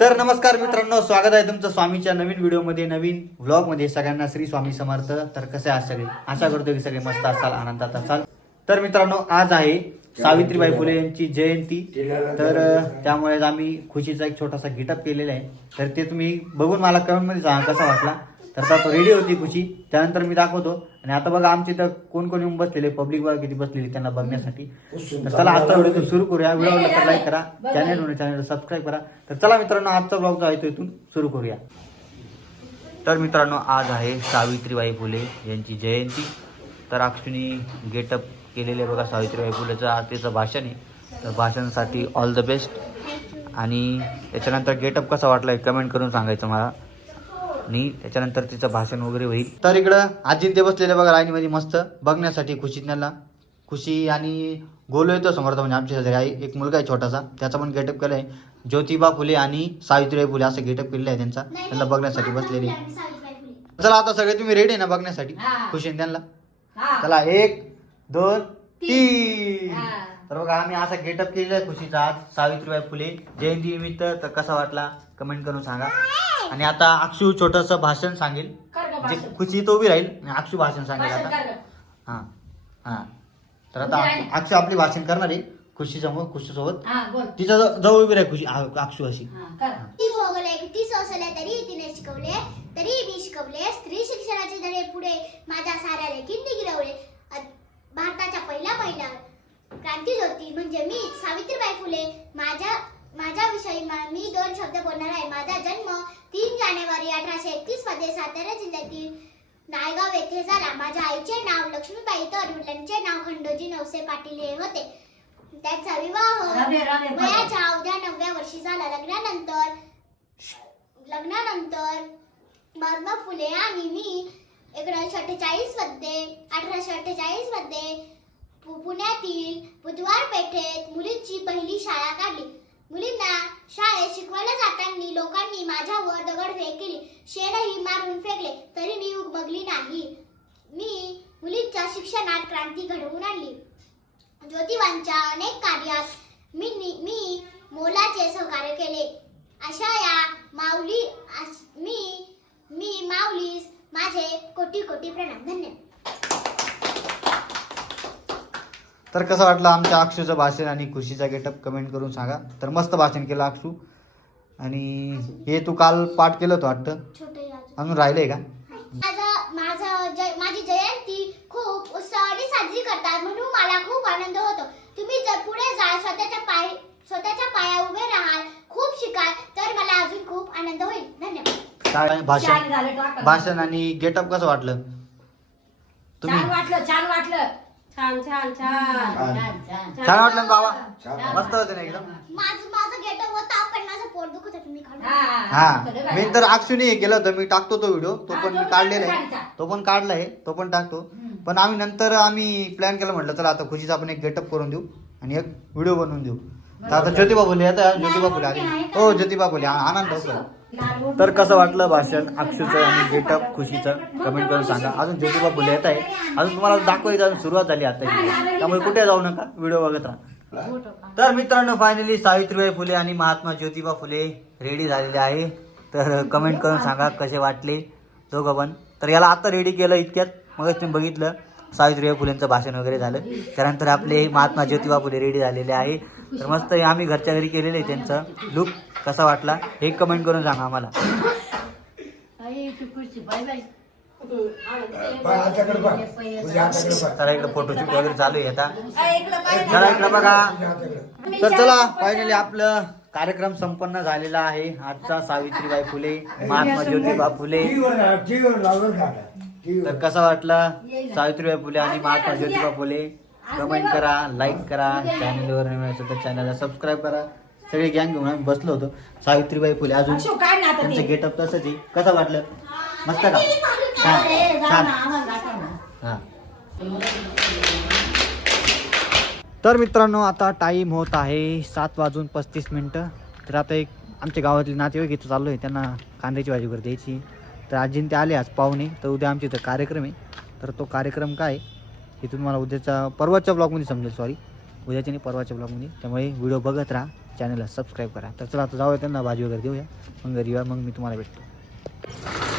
तर नमस्कार मित्रांनो स्वागत आहे तुमचं स्वामीच्या नवीन व्हिडिओमध्ये नवीन व्लॉगमध्ये. सगळ्यांना श्री स्वामी समर्थ. तर कसे आहात सगळे? आशा करतो की सगळे मस्त असाल आनंदात असाल. तर मित्रांनो आज आहे सावित्रीबाई फुले यांची जयंती. तर त्यामुळे आम्ही खुशीचा एक छोटासा गिटअप केलेला आहे. तर ते तुम्ही बघून मला कमेंटमध्ये सांगा कसा वाटला? तर आता तो रेडी होती खुशी. त्यानंतर मी दाखवतो. आणि आता बघा आमची तर कोण कोण येऊन बसलेले? पब्लिक बघा किती बसलेली त्यांना बघण्यासाठी. तर चला आजचा व्हिडिओ सुरू करूया. व्हिडिओ तर लाईक करा. चॅनल चॅनल सबस्क्राईब करा. तर चला मित्रांनो आजचा ब्लॉग जो आहे तो इथून सुरू करूया. तर मित्रांनो आज आहे सावित्रीबाई फुले यांची जयंती. तर अक्षुनी गेटअप केलेले बघा सावित्रीबाई फुलेचं. आज तिचं भाषण आहे. तर भाषणासाठी ऑल द बेस्ट आणि त्याच्यानंतर गेटअप कसा वाटला कमेंट करून सांगायचं मला. आणि त्याच्यानंतर तिचं भाषण वगैरे होईल. तर इकडं आजी ते बसलेले बघा लाईनीमध्ये मस्त बघण्यासाठी खुशीतण्याला खुशी आणि गोलू येतो समोरचा म्हणजे आमच्या शेजारी. आहे एक मुलगा आहे छोटासा त्याचा पण गेटअप केलाय. ज्योतिबा फुले आणि सावित्रीबाई फुले असं गेटअप केलेलं आहे त्यांचा. त्यांना बघण्यासाठी बसलेले चला आता सगळे तुम्ही रेडी आहे ना बघण्यासाठी. खुशी त्यांना? हा. चला एक दोन तीन. हा. तर बघा आम्ही असा गेटअप केलेला आहे खुशीचा आज सावित्रीबाई फुले जयंती निमित्त तर कसा वाटला कमेंट करून सांगा आणि आता अक्षू छोटस भाषण सांगेल जे. खुशी तो उभी राहील आणि अक्षू भाषण सांगेल आता. हा हा तर आता. अक्षू आपली भाषण करणार आहे खुशी समोर खुशी सोबत हा, बोल. तिच्या जवळ- उभी राहील खुशी अक्षू अशी हा, कर. ती भोगले किती सोसले तरी तिने शिकवले तरी मी शिकवले स्त्री शिक्षणाचे धडे पुढे माझ्या साऱ्या लेखींनी गिरवले भारताच्या पहिल्या महिला म्हणजे मी सावित्रीबाई फुले माझ्या माझ्याविषयी मा- मी दोन शब्द बोलणार आहे. माझा जन्म तीन जानेवारी अठराशे एकतीसमध्ये सातारा जिल्ह्यातील नायगाव येथे झाला. माझ्या आईचे नाव लक्ष्मीबाई तर वडिलांचे नाव खंडोजी नवसे पाटील हे होते. त्यांचा विवाह. वयाच्या अवघ्या नवव्या वर्षी झाला. लग्नानंतर लग्नानंतर महात्मा फुले आणि मी एकोणीसशे अठ्ठेचाळीसमध्ये अठराशे अठ्ठेचाळीसमध्ये पुण्यातील बुधवार पेठेत मुलींची पहिली शाळा काढली. मुलींना शाळेत शिकवायला जाताना लोकांनी माझ्यावर दगडफेक केली. शेडही मारून फेकले तरी मी उगमगली नाही. मी मुलींच्या शिक्षणात क्रांती घडवून आणली. ज्योतिबांच्या अनेक कार्यात मी नि- मी मोलाचे सहकार्य केले. अशा या माऊली मी मी माऊलीस माझे कोटी कोटी प्रणाम. धन्यवाद. तर कसं वाटलं आमच्या अक्षूचं भाषण आणि खुशीचा गेटअप कमेंट करून सांगा. तर मस्त भाषण केलं अक्षू. आणि हे तू काल पाठ केलं होतं वाटतं? छोटे अजून. राहिलंय का? माझं माझं जय माझी जयंती खूप उत्साहाने साजरी करतात म्हणून मला खूप आनंद होतो. तुम्ही जर पुढे जा स्वतःच्या पाय स्वतःच्या पाया उभे राहाल खूप शिकाल तर मला अजून खूप आनंद होईल. धन्यवाद. काय छान भाषण झालं, टाका. भाषण आणि गेटअप कसं वाटलं? तुम्ही छान वाटलं छान वाटलं. छान छान छान. छान. छान वाटलं ना बाबा? छान. मस्त होते ना एकदम? माझं माझं गेटअप होता. पण माझं पोट दुखत होतं. मी काढून हा, हा. मी तर अक्षुने हे केलं होतं. मी टाकतो तो व्हिडिओ. तो पण मी काढलेला. आहे. तो पण काढला आहे. तो पण टाकतो. पण आम्ही नंतर आम्ही प्लॅन केलं. म्हटलं चला आता खुशीचा आपण एक गेटअप करून देऊ आणि एक व्हिडिओ बनवून देऊ. तर आता ज्योतिबा बोलले आता ज्योतिबा बोले आली हो ज्योतिबा बोले आनंद होतो. तर कसं वाटलं भाषण? अक्षूचं आणि गेटअप खुशीचं? कमेंट करून सांगा. अजून ज्योतिबा फुले येत आहे अजून तुम्हाला दाखवायचं अजून सुरुवात झाली आता त्यामुळे कुठे जाऊ नका? व्हिडिओ बघत राहा. तर मित्रांनो फायनली सावित्रीबाई फुले आणि महात्मा ज्योतिबा फुले रेडी झालेले आहे. तर कमेंट करून सांगा कसे वाटले दोघं पण. तर याला आता रेडी केलं इतक्यात. मगच तुम्ही बघितलं. सावित्रीबाई फुलेंचं भाषण वगैरे झालं. त्यानंतर आपले महात्मा ज्योतिबा फुले रेडी झालेले आहे. तर मस्त हे आम्ही घरच्या घरी केलेलं आहे त्यांचं. लुक कसा वाटला? हे कमेंट करून सांगा आम्हाला. चला इकडे फोटोशूट वगैरे चालू आहे आता. चला इकडे बघा. तर चला फायनली आपलं कार्यक्रम संपन्न झालेला आहे. आजचा सावित्रीबाई फुले महात्मा ज्योतिबा फुले. तर कसा वाटला? सावित्रीबाई फुले आणि महात्मा ज्योतिबा फुले? कमेंट करा लाईक करा चॅनलवर नवीन असेल तर चॅनलला सबस्क्राईब करा. सगळे गँग घेऊन आम्ही बसलो होतो. सावित्रीबाई फुले अजून. त्यांचं गेटअप तसंच आहे. कसं वाटलं? मस्त का? छान छान. हा. तर मित्रांनो आता टाईम होत आहे सात वाजून पस्तीस मिनटं. तर आता एक आमच्या गावातले नातेवाईक इथं चाललो आहे त्यांना कांद्याची भाजी वगैरे द्यायची. तर आजीन ते आले आज पाहुणे. तर उद्या आमच्या इथं कार्यक्रम आहे. तर तो कार्यक्रम काय हे तुम्हाला उद्याच्या परवाच्या ब्लॉगमध्ये समजेल सॉरी उद्याच्या आणि परवाच्या ब्लॉगमध्ये. त्यामुळे व्हिडिओ बघत राहा चॅनलला सबस्क्राईब करा. तर चला आता जाऊया त्यांना भाजी वगैरे देऊया. मग घरी मग मी तुम्हाला भेटतो.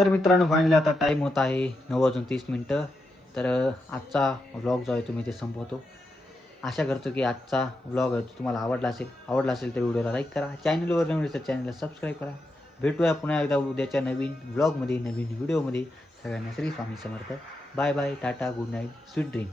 तर मित्रांनो फायनली आता टाईम होत आहे नऊ वाजून तीस मिनटं. तर आजचा व्लॉग जो आहे तुम्ही ते संपवतो. आशा करतो की आजचा व्लॉग आहे तो तुम्हाला आवडला असेल. आवडला असेल तर व्हिडिओला लाईक करा. चॅनलवर नवीन असेल तर चॅनलला सबस्क्राईब करा. भेटूया पुन्हा एकदा उद्याच्या नवीन व्लॉगमध्ये नवीन व्हिडिओमध्ये सगळ्यांना Shri Swami Samarth. Bye bye tata good night sweet dream